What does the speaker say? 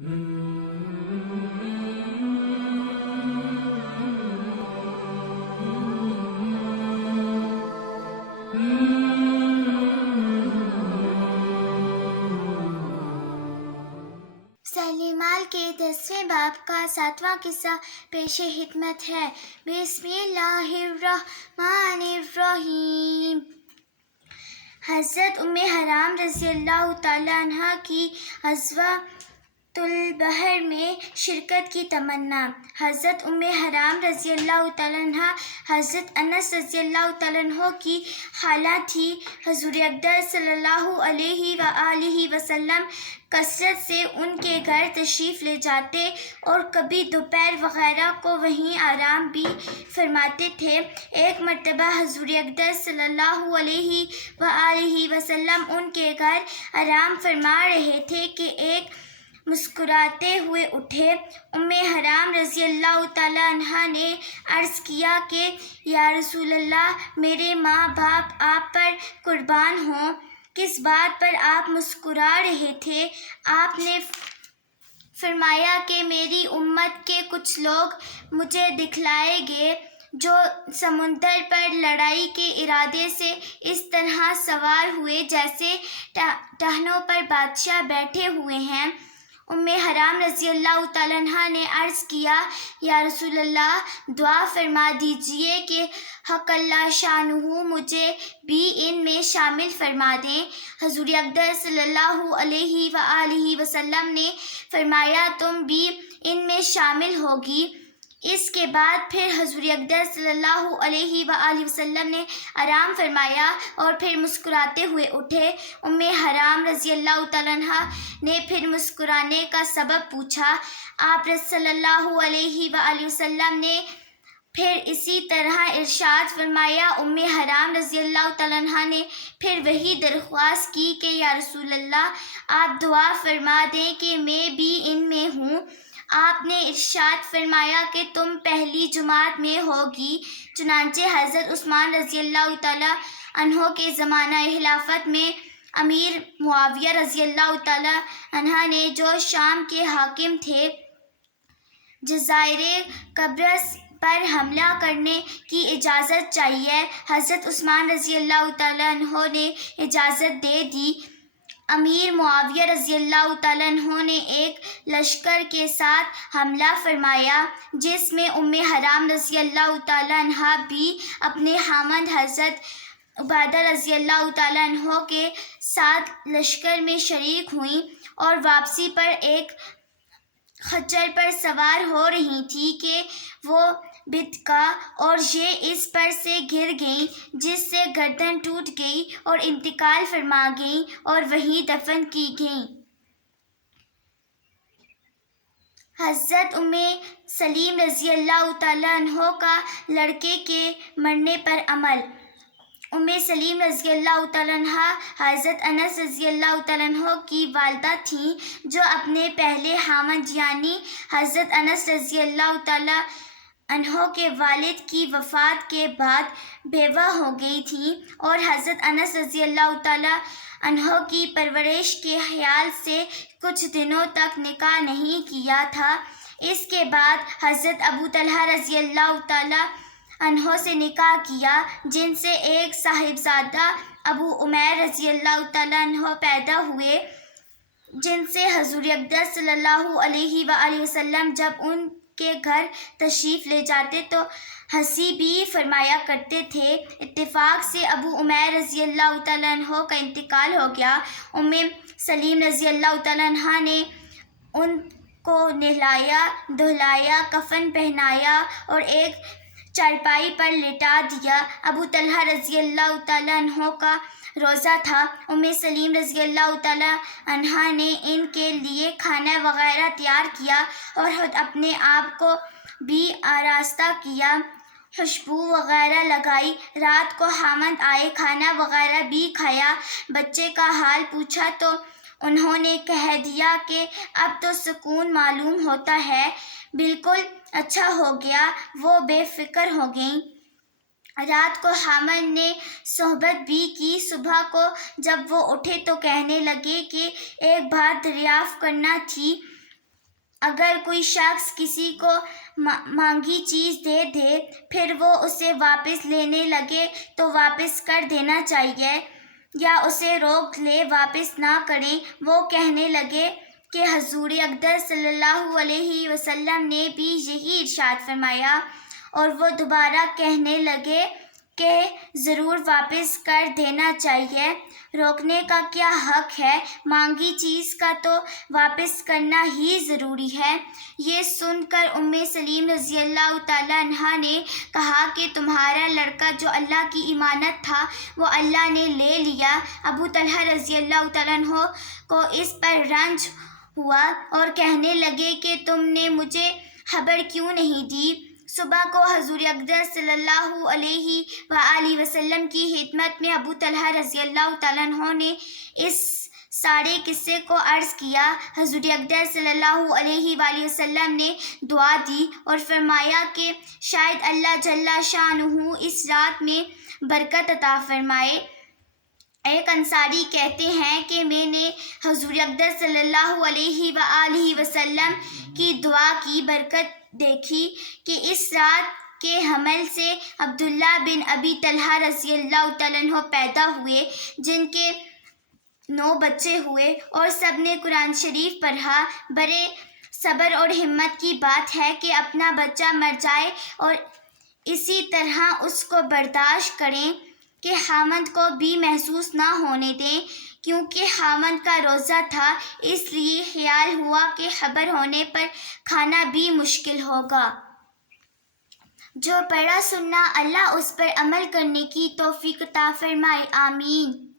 سلیمال کے 10ویں باب کا 7واں قصہ پیش خدمت ہے۔ بسم اللہ الرحمن الرحیم۔ حضرت ام حرام رضی اللہ تعالیٰ عنہ کی غزوۃ البحر میں شرکت کی تمنا۔ حضرت ام حرام رضی اللہ تعالیٰ عنہ حضرت انس رضی اللہ تعالیٰ عنہ کی خالہ تھی۔ حضور اقدس صلی اللہ علیہ وآلہ وسلم کثرت سے ان کے گھر تشریف لے جاتے اور کبھی دوپہر وغیرہ کو وہیں آرام بھی فرماتے تھے۔ ایک مرتبہ حضور اقدس صلی اللہ علیہ وآلہ وسلم ان کے گھر آرام فرما رہے تھے کہ ایک مسکراتے ہوئے اٹھے۔ ام حرام رضی اللہ تعالیٰ عنہ نے عرض کیا کہ یا رسول اللہ، میرے ماں باپ آپ پر قربان ہوں، کس بات پر آپ مسکرا رہے تھے؟ آپ نے فرمایا کہ میری امت کے کچھ لوگ مجھے دکھلائیں گے جو سمندر پر لڑائی کے ارادے سے اس طرح سوار ہوئے جیسے ٹہنوں پر بادشاہ بیٹھے ہوئے ہیں۔ ام حرام رضی اللہ تعالیٰ عنہ نے عرض کیا یا رسول اللہ، دعا فرما دیجئے کہ حق اللہ شانہ مجھے بھی ان میں شامل فرما دیں۔ حضور اقدس صلی اللہ علیہ وآلہ وسلم نے فرمایا تم بھی ان میں شامل ہوگی۔ اس کے بعد پھر حضور اقدس صلی اللہ علیہ وآلہ وسلم نے آرام فرمایا اور پھر مسکراتے ہوئے اٹھے۔ ام حرام رضی اللہ تعالیٰ عنہ نے پھر مسکرانے کا سبب پوچھا۔ آپ صلی اللہ علیہ وآلہ وسلم نے پھر اسی طرح ارشاد فرمایا۔ ام حرام رضی اللہ تعالیٰ عنہ نے پھر وہی درخواست کی کہ یا رسول اللہ، آپ دعا فرما دیں کہ میں بھی ان میں ہوں۔ آپ نے ارشاد فرمایا کہ تم پہلی جماعت میں ہوگی۔ چنانچہ حضرت عثمان رضی اللہ تعالیٰ عنہ کے زمانہ خلافت میں امیر معاویہ رضی اللہ تعالیٰ عنہ نے، جو شام کے حاکم تھے، جزائر قبرص پر حملہ کرنے کی اجازت چاہیے۔ حضرت عثمان رضی اللہ تعالیٰ عنہ نے اجازت دے دی۔ امیر معاویہ رضی اللہ تعالیٰ عنہ نے ایک لشکر کے ساتھ حملہ فرمایا جس میں ام حرام رضی اللہ تعالیٰ عنہ بھی اپنے خاوند حضرت عبادہ رضی اللہ تعالیٰ عنہ کے ساتھ لشکر میں شریک ہوئیں اور واپسی پر ایک خچر پر سوار ہو رہی تھیں کہ وہ بدکا اور یہ اس پر سے گر گئیں جس سے گردن ٹوٹ گئی اور انتقال فرما گئیں اور وہیں دفن کی گئیں۔ حضرت ام سلیم رضی اللہ تعالیٰ عنہ کا لڑکے کے مرنے پر عمل۔ ام سلیم رضی اللہ تعالیٰ عنہ حضرت انس رضی اللہ تعالیٰ عنہ کی والدہ تھیں، جو اپنے پہلے خاوند یعنی حضرت انس رضی اللہ تعالیٰ عنہ کے والد کی وفات کے بعد بیوہ ہو گئی تھیں اور حضرت انس رضی اللہ تعالیٰ عنہ کی پرورش کے خیال سے کچھ دنوں تک نکاح نہیں کیا تھا۔ اس کے بعد حضرت ابو طلحہ رضی اللہ تعالیٰ عنہ سے نکاح کیا، جن سے ایک صاحبزادہ ابو عمیر رضی اللہ تعالیٰ عنہ پیدا ہوئے، جن سے حضور اقدس صلی اللہ علیہ وآلہ وسلم جب ان کے گھر تشریف لے جاتے تو ہنسی بھی فرمایا کرتے تھے۔ اتفاق سے ابو عمیر رضی اللہ تعالیٰ عنہ کا انتقال ہو گیا۔ ام سلیم رضی اللہ تعالیٰ عنہ نے ان کو نہلایا، دہلایا، کفن پہنایا اور ایک چارپائی پر لٹا دیا۔ ابو طلحہ رضی اللہ تعالیٰ عنہ کا روزہ تھا۔ ام سلیم رضی اللہ تعالیٰ عنہ نے ان کے لیے کھانا وغیرہ تیار کیا اور خود اپنے آپ کو بھی آراستہ کیا، خوشبو وغیرہ لگائی۔ رات کو خاوند آئے، کھانا وغیرہ بھی کھایا، بچے کا حال پوچھا تو انہوں نے کہہ دیا کہ اب تو سکون معلوم ہوتا ہے، بالکل اچھا ہو گیا۔ وہ بے فکر ہو گئیں۔ رات کو خاوند نے صحبت بھی کی۔ صبح کو جب وہ اٹھے تو کہنے لگے کہ ایک بات دریافت کرنا تھی۔ اگر کوئی شخص کسی کو مانگی چیز دے دے پھر وہ اسے واپس لینے لگے تو واپس کر دینا چاہیے، یا اسے روک لے واپس نہ کریں۔ وہ کہنے لگے کہ حضور اقدس صلی اللہ علیہ وسلم نے بھی یہی ارشاد فرمایا، اور وہ دوبارہ کہنے لگے کہ ضرور واپس کر دینا چاہیے۔ روکنے کا کیا حق ہے؟ مانگی چیز کا تو واپس کرنا ہی ضروری ہے۔ یہ سن کر سلیم رضی اللہ تعالیٰ عنہا نے کہا کہ تمہارا لڑکا جو اللہ کی امانت تھا وہ اللہ نے لے لیا۔ ابو طلحہ رضی اللہ تعالیٰ عنہ کو اس پر رنج ہوا اور کہنے لگے کہ تم نے مجھے خبر کیوں نہیں دی؟ صبح کو حضور اقدس صلی اللہ علیہ وآلہ وسلم کی خدمت میں ابو طلحہ رضی اللہ تعالیٰ عنہ نے اس سارے قصے کو عرض کیا۔ حضور اقدس صلی اللہ علیہ وآلہ وسلم نے دعا دی اور فرمایا کہ شاید اللہ جل شانہ اس رات میں برکت عطا فرمائے۔ ایک انصاری کہتے ہیں کہ میں نے حضور اقدس صلی اللہ علیہ وآلہ وسلم کی دعا کی برکت دیکھی کہ اس رات کے حمل سے عبداللہ بن ابی طلحہ رضی اللہ تعالیٰ عنہ پیدا ہوئے، جن کے 9 بچے ہوئے اور سب نے قرآن شریف پڑھا۔ بڑے صبر اور ہمت کی بات ہے کہ اپنا بچہ مر جائے اور اسی طرح اس کو برداشت کریں کہ خامند کو بھی محسوس نہ ہونے دیں، کیونکہ خامند کا روزہ تھا، اس لیے خیال ہوا کہ خبر ہونے پر کھانا بھی مشکل ہوگا۔ جو پڑھا سننا اللہ اس پر عمل کرنے کی توفیق عطا فرمائے، آمین۔